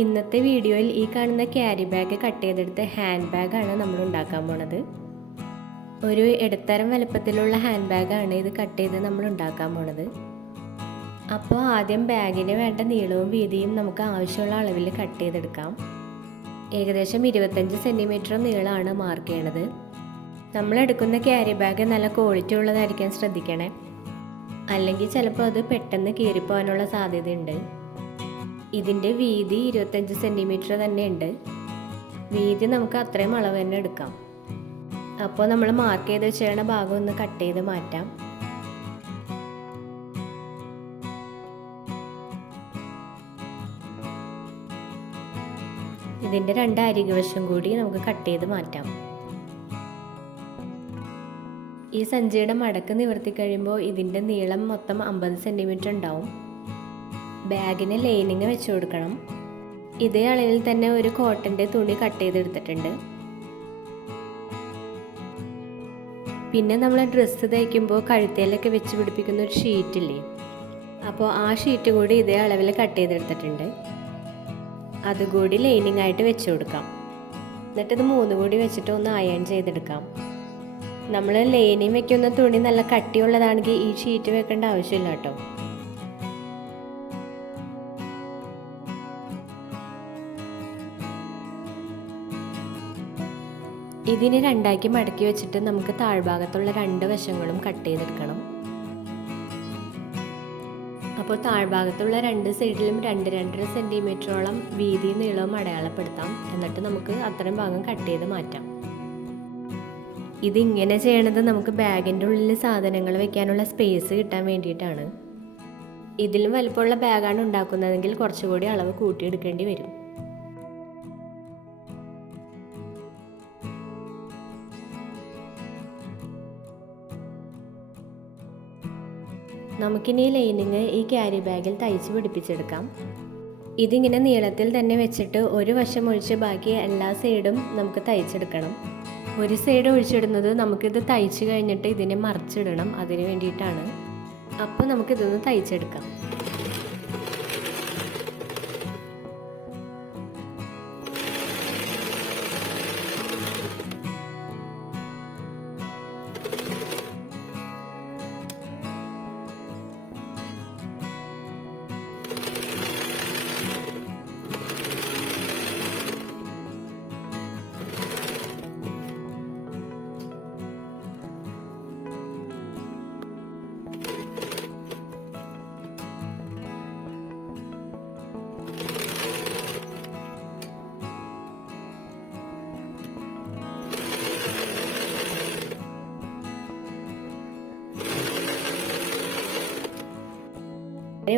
ഇന്നത്തെ വീഡിയോയിൽ ഈ കാണുന്ന ക്യാരി ബാഗ് കട്ട് ചെയ്തെടുത്ത് ഹാൻഡ് ബാഗാണ് നമ്മൾ ഉണ്ടാക്കാൻ പോണത്. ഒരു ഇടത്തരം വലുപ്പത്തിലുള്ള ഹാൻഡ് ബാഗാണ് ഇത് കട്ട് ചെയ്ത് നമ്മൾ ഉണ്ടാക്കാൻ പോണത്. അപ്പോൾ ആദ്യം ബാഗിന് വേണ്ട നീളവും വീതിയും നമുക്ക് ആവശ്യമുള്ള അളവിൽ കട്ട് ചെയ്തെടുക്കാം. ഏകദേശം 25 സെൻറ്റിമീറ്റർ നീളമാണ് മാർക്ക് ചെയ്യണത്. നമ്മൾ എടുക്കുന്ന ക്യാരി ബാഗ് നല്ല ക്വാളിറ്റി ഉള്ളതായിരിക്കാൻ ശ്രദ്ധിക്കണേ, അല്ലെങ്കിൽ ചിലപ്പോൾ അത് പെട്ടെന്ന് കീറിപ്പോകാനുള്ള സാധ്യതയുണ്ട്. ഇതിൻ്റെ വീതി 25 സെൻറ്റിമീറ്റർ തന്നെ ഉണ്ട്. വീതി നമുക്ക് അത്രയും അളവ് തന്നെ എടുക്കാം. അപ്പോൾ നമ്മൾ മാർക്ക് ചെയ്ത് വെച്ചിരുന്ന ഭാഗം ഒന്ന് കട്ട് ചെയ്ത് മാറ്റാം. ഇതിൻ്റെ 2 അരികുവശം കൂടി നമുക്ക് കട്ട് ചെയ്ത് മാറ്റാം. ഈ സഞ്ചിയുടെ മടക്ക് നിവർത്തി കഴിയുമ്പോൾ ഇതിൻ്റെ നീളം മൊത്തം 50 സെൻറ്റിമീറ്റർ ഉണ്ടാവും. ബാഗിന് ലൈനിങ് വെച്ച് കൊടുക്കണം. ഇതേ അളവിൽ തന്നെ ഒരു കോട്ടൻ്റെ തുണി കട്ട് ചെയ്തെടുത്തിട്ടുണ്ട്. പിന്നെ നമ്മൾ ഡ്രസ്സ് തയ്ക്കുമ്പോൾ കഴുത്തേലൊക്കെ വെച്ച് പിടിപ്പിക്കുന്ന ഒരു ഷീറ്റില്ലേ, അപ്പോൾ ആ ഷീറ്റ് കൂടി ഇതേ അളവിൽ കട്ട് ചെയ്തെടുത്തിട്ടുണ്ട്. അതുകൂടി ലൈനിങ് ആയിട്ട് വെച്ച് കൊടുക്കാം. എന്നിട്ട് ഇത് 3 കൂടി വെച്ചിട്ട് ഒന്ന് അയൺ ചെയ്തെടുക്കാം. നമ്മൾ ലൈനിങ് വെക്കുന്ന തുണി നല്ല കട്ടിയുള്ളതാണെങ്കിൽ ഈ ഷീറ്റ് വെക്കേണ്ട ആവശ്യമില്ല കേട്ടോ. ഇതിന് 2 മടക്കി വെച്ചിട്ട് നമുക്ക് താഴ്ഭാഗത്തുള്ള 2 വശങ്ങളും കട്ട് ചെയ്തെടുക്കണം. അപ്പോൾ താഴ്ഭാഗത്തുള്ള 2 സൈഡിലും 2-2.5 സെൻറ്റിമീറ്ററോളം വീതിയും നീളവും അടയാളപ്പെടുത്താം. എന്നിട്ട് നമുക്ക് അത്രയും ഭാഗം കട്ട് ചെയ്ത് മാറ്റാം. ഇതിങ്ങനെ ചെയ്യണത് നമുക്ക് ബാഗിൻ്റെ ഉള്ളിൽ സാധനങ്ങൾ വെക്കാനുള്ള സ്പേസ് കിട്ടാൻ വേണ്ടിയിട്ടാണ്. ഇതിലും വലുപ്പമുള്ള ബാഗാണ് ഉണ്ടാക്കുന്നതെങ്കിൽ കുറച്ചുകൂടി അളവ് കൂട്ടിയെടുക്കേണ്ടി വരും. നമുക്കിനി ലൈനിങ് ഈ ക്യാരി ബാഗിൽ തയ്ച്ച് പിടിപ്പിച്ചെടുക്കാം. ഇതിങ്ങനെ നീളത്തിൽ തന്നെ വെച്ചിട്ട് ഒരു വശം ഒഴിച്ച് ബാക്കി എല്ലാ സൈഡും നമുക്ക് തയ്ച്ചെടുക്കണം. ഒരു സൈഡ് ഒഴിച്ചിടുന്നത് നമുക്കിത് തയ്ച്ച് കഴിഞ്ഞിട്ട് ഇതിനെ മറിച്ചിടണം, അതിന് വേണ്ടിയിട്ടാണ്. അപ്പോൾ നമുക്കിതൊന്ന് തയ്ച്ചെടുക്കാം.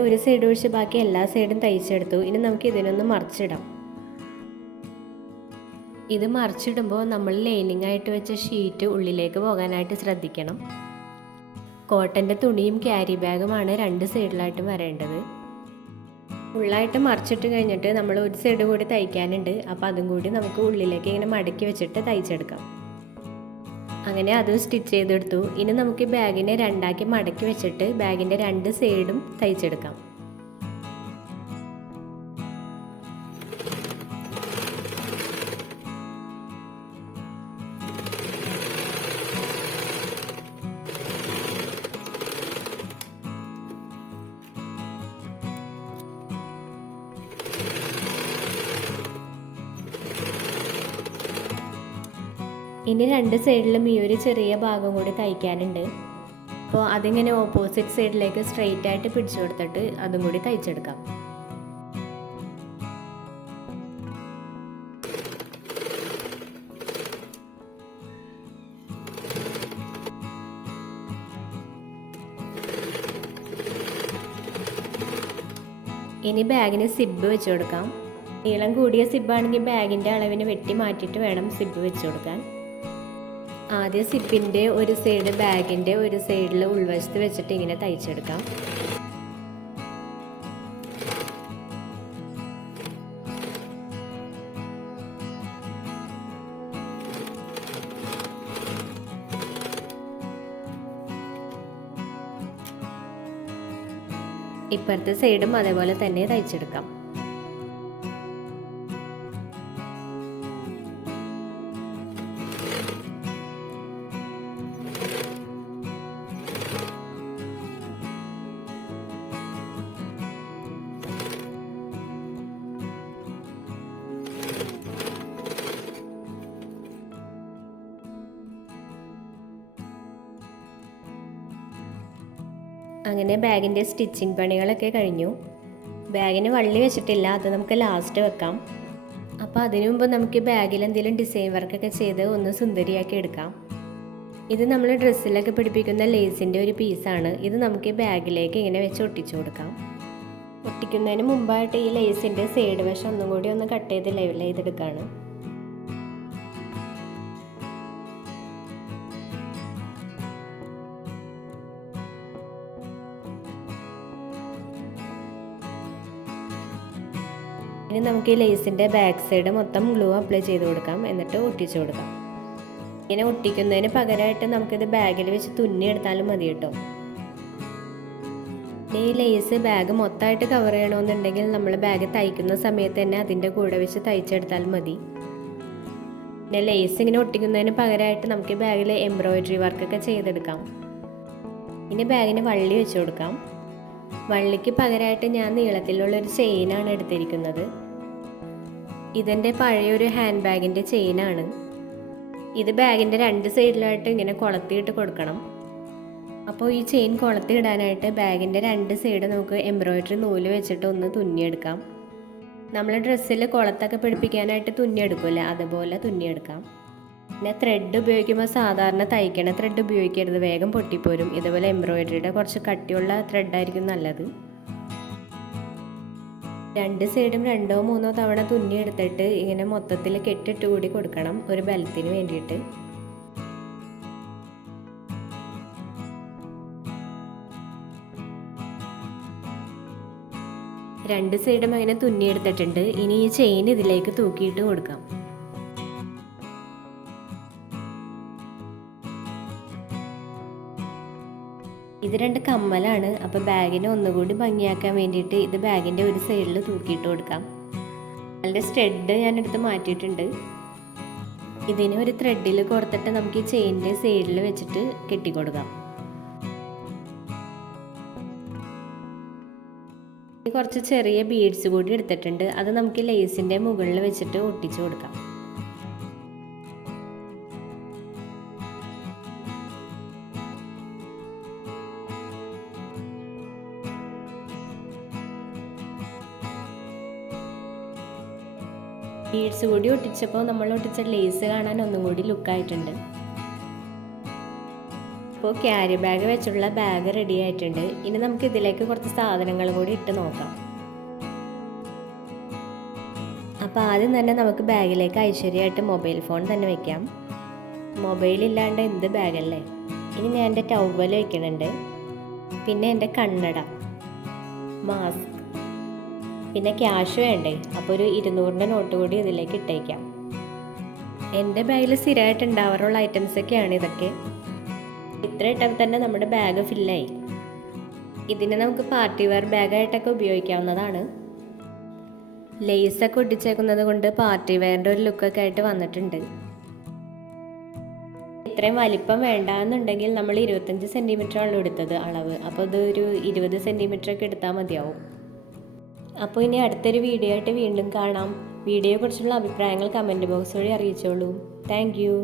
ഒരു സൈഡ് ഒഴിച്ച് ബാക്കി എല്ലാ സൈഡും തയ്ച്ചെടുത്തു. ഇനി നമുക്ക് ഇതിനൊന്ന് മറിച്ചിടാം. ഇത് മറിച്ചിടുമ്പോൾ നമ്മൾ ലൈനിങ് ആയിട്ട് വെച്ച ഷീറ്റ് ഉള്ളിലേക്ക് പോകാനായിട്ട് ശ്രദ്ധിക്കണം. കോട്ടൻ്റെ തുണിയും ക്യാരി ബാഗുമാണ് 2 സൈഡിലായിട്ടും വരേണ്ടത്. ഫുള്ളായിട്ട് മറിച്ചിട്ട് കഴിഞ്ഞിട്ട് നമ്മൾ ഒരു സൈഡ് കൂടി തയ്ക്കാനുണ്ട്. അപ്പോൾ അതും കൂടി നമുക്ക് ഉള്ളിലേക്ക് ഇങ്ങനെ മടക്കി വെച്ചിട്ട് തയ്ച്ചെടുക്കാം. അങ്ങനെ അതും സ്റ്റിച്ച് ചെയ്തെടുത്തു. ഇനി നമുക്ക് ഈ ബാഗിനെ 2 മടക്കി വെച്ചിട്ട് ബാഗിൻ്റെ 2 സൈഡും തയ്ച്ചെടുക്കാം. ഇനി 2 സൈഡിലും ഈ ഒരു ചെറിയ ഭാഗം കൂടി തയ്ക്കാനുണ്ട്. അപ്പോൾ അതിങ്ങനെ ഓപ്പോസിറ്റ് സൈഡിലേക്ക് സ്ട്രെയിറ്റ് ആയിട്ട് പിടിച്ചു കൊടുത്തിട്ട് അതും കൂടി തയ്ച്ചെടുക്കാം. ഇനി ബാഗിന് സിബ് വെച്ച് കൊടുക്കാം. നീളം കൂടിയ സിബാണെങ്കിൽ ബാഗിൻ്റെ അളവിന് വെട്ടി മാറ്റിയിട്ട് വേണം സിബ് വെച്ച് കൊടുക്കാൻ. ആദ്യം സിബിൻ്റെ ഒരു സൈഡ് ബാഗിൻ്റെ ഒരു സൈഡിൽ ഉൾവശത്ത് വെച്ചിട്ട് ഇങ്ങനെ തയ്ച്ചെടുക്കാം. ഇപ്പുറത്തെ സൈഡും അതേപോലെ തന്നെ തയ്ച്ചെടുക്കാം. അങ്ങനെ ബാഗിൻ്റെ സ്റ്റിച്ചിങ് പണികളൊക്കെ കഴിഞ്ഞു. ബാഗിന് വള്ളി വെച്ചിട്ടില്ല, അത് നമുക്ക് ലാസ്റ്റ് വെക്കാം. അപ്പോൾ അതിനു മുമ്പ് നമുക്ക് ബാഗിൽ എന്തെങ്കിലും ഡിസൈൻ വർക്കൊക്കെ ചെയ്ത് ഒന്ന് സുന്ദരിയാക്കി എടുക്കാം. ഇത് നമ്മൾ ഡ്രസ്സിലൊക്കെ പിടിപ്പിക്കുന്ന ലേസിൻ്റെ ഒരു പീസാണ്. ഇത് നമുക്ക് ബാഗിലേക്ക് ഇങ്ങനെ വെച്ച് ഒട്ടിച്ചു കൊടുക്കാം. ഒട്ടിക്കുന്നതിന് മുമ്പായിട്ട് ഈ ലേസിൻ്റെ സൈഡ് വശം ഒന്നും കൂടി ഒന്ന് കട്ട് ചെയ്ത് ലെവൽ ചെയ്തെടുക്കുകയാണ്. ഇനി നമുക്ക് ഈ ലേസിൻ്റെ ബാക്ക് സൈഡ് മൊത്തം ഗ്ലൂ അപ്ലൈ ചെയ്ത് കൊടുക്കാം, എന്നിട്ട് ഒട്ടിച്ചു കൊടുക്കാം. ഇങ്ങനെ ഒട്ടിക്കുന്നതിന് പകരമായിട്ട് നമുക്കിത് ബാഗിൽ വെച്ച് തുന്നിയെടുത്താലും മതി കേട്ടോ. ഈ ലേസ് ബാഗ് മൊത്തമായിട്ട് കവർ ചെയ്യണമെന്നുണ്ടെങ്കിൽ നമ്മൾ ബാഗ് തയ്ക്കുന്ന സമയത്ത് തന്നെ അതിൻ്റെ കൂടെ വെച്ച് തയ്ച്ചെടുത്താൽ മതി. പിന്നെ ലേസ് ഇങ്ങനെ ഒട്ടിക്കുന്നതിന് പകരമായിട്ട് നമുക്ക് ബാഗിൽ എംബ്രോയിഡറി വർക്കൊക്കെ ചെയ്തെടുക്കാം. ഇനി ബാഗിന് വള്ളി വെച്ച് കൊടുക്കാം. വള്ളിക്ക് പകരമായിട്ട് ഞാൻ നീളത്തിലുള്ളൊരു ചെയിനാണ് എടുത്തിരിക്കുന്നത്. ഇതെൻ്റെ പഴയൊരു ഹാൻഡ് ബാഗിൻ്റെ ചെയിനാണ്. ഇത് ബാഗിൻ്റെ 2 സൈഡിലായിട്ട് ഇങ്ങനെ കൊളത്തിയിട്ട് കൊടുക്കണം. അപ്പോൾ ഈ ചെയിൻ കൊളത്തിയിടാനായിട്ട് ബാഗിൻ്റെ 2 സൈഡ് നമുക്ക് എംബ്രോയിഡറി നൂല് വെച്ചിട്ട് ഒന്ന് തുന്നിയെടുക്കാം. നമ്മൾ ഡ്രസ്സിൽ കൊളത്തൊക്കെ പിടിപ്പിക്കാനായിട്ട് തുന്നിയെടുക്കില്ല, അതുപോലെ തുന്നിയെടുക്കാം. പിന്നെ ത്രെഡ് ഉപയോഗിക്കുമ്പോൾ സാധാരണ തയ്ക്കണ ത്രെഡ് ഉപയോഗിക്കരുത്, വേഗം പൊട്ടിപ്പോരും. ഇതുപോലെ എംബ്രോയിഡറിയുടെ കുറച്ച് കട്ടിയുള്ള ത്രെഡായിരിക്കും നല്ലത്. 2 സൈഡും 2-3 തവണ തുന്നിയെടുത്തിട്ട് ഇങ്ങനെ മൊത്തത്തിൽ കെട്ടിട്ട് കൂടി കൊടുക്കണം, ഒരു ബലത്തിന് വേണ്ടിയിട്ട്. രണ്ട് സൈഡും അങ്ങനെ തുന്നിയെടുത്തിട്ടുണ്ട്. ഇനി ഈ ചെയിൻ ഇതിലേക്ക് തൂക്കിയിട്ട് കൊടുക്കാം. ഇത് 2 കമ്മലാണ്. അപ്പോൾ ബാഗിനെ ഒന്നുകൂടി ഭംഗിയാക്കാൻ വേണ്ടിയിട്ട് ഇത് ബാഗിൻ്റെ ഒരു സൈഡിൽ തൂക്കിയിട്ട് കൊടുക്കാം. അതിൻ്റെ സ്റ്റഡ് ഞാനെടുത്ത് മാറ്റിയിട്ടുണ്ട്. ഇതിനെ ഒരു ത്രെഡിൽ കൊടുത്തിട്ട് നമുക്ക് ഈ ചെയിനിൻ്റെ സൈഡിൽ വെച്ചിട്ട് കെട്ടിക്കൊടുക്കാം. കുറച്ച് ചെറിയ ബീഡ്സ് കൂടി എടുത്തിട്ടുണ്ട്, അത് നമുക്ക് ലേസിൻ്റെ മുകളിൽ വെച്ചിട്ട് ഒട്ടിച്ചു കൊടുക്കാം. ബീഡ്സ് കൂടി ഒട്ടിച്ചപ്പോൾ നമ്മൾ ഒട്ടിച്ച ലേസ് കാണാൻ ഒന്നും കൂടി ലുക്കായിട്ടുണ്ട്. ഇപ്പോൾ ക്യാരി ബാഗ് വെച്ചുള്ള ബാഗ് റെഡി ആയിട്ടുണ്ട്. ഇനി നമുക്ക് ഇതിലേക്ക് കുറച്ച് സാധനങ്ങൾ കൂടി ഇട്ട് നോക്കാം. അപ്പോൾ ആദ്യം തന്നെ നമുക്ക് ബാഗിലേക്ക് ഐശ്വര്യമായിട്ട് മൊബൈൽ ഫോൺ തന്നെ വെക്കാം. മൊബൈൽ ഇല്ലാണ്ട് എന്ത് ബാഗല്ലേ. ഇനി ഞാൻ എൻ്റെ ടവൽ വയ്ക്കുന്നുണ്ട്, പിന്നെ എൻ്റെ കണ്ണട, മാസ്ക്, പിന്നെ ക്യാഷ് വേണ്ടേ, അപ്പോൾ ഒരു 200 നോട്ട് കൂടി ഇതിലേക്ക് ഇട്ടേക്കാം. എൻ്റെ ബാഗിൽ സ്ഥിരമായിട്ട് ഉണ്ടാവാറുള്ള ഐറ്റംസൊക്കെയാണ് ഇതൊക്കെ. ഇത്ര ഇട്ടാൽ തന്നെ നമ്മുടെ ബാഗ് ഫില്ലായി. ഇതിനെ നമുക്ക് പാർട്ടി വെയർ ബാഗായിട്ടൊക്കെ ഉപയോഗിക്കാവുന്നതാണ്. ലേസൊക്കെ ഒട്ടിച്ചേക്കുന്നത് കൊണ്ട് പാർട്ടി വെയറിൻ്റെ ഒരു ലുക്കൊക്കെ ആയിട്ട് വന്നിട്ടുണ്ട്. ഇത്രയും വലിപ്പം വേണ്ടാന്നുണ്ടെങ്കിൽ നമ്മൾ 25 സെൻറ്റിമീറ്ററാണ് എടുത്തത് അളവ്. അപ്പോൾ ഇതൊരു 20 സെൻറ്റിമീറ്ററൊക്കെ എടുത്താൽ മതിയാവും. അപ്പോൾ ഇനി അടുത്തൊരു വീഡിയോ ആയിട്ട് വീണ്ടും കാണാം. വീഡിയോയെക്കുറിച്ചുള്ള അഭിപ്രായങ്ങൾ കമൻറ്റ് ബോക്സ് വഴി അറിയിച്ചോളൂ. Thank you.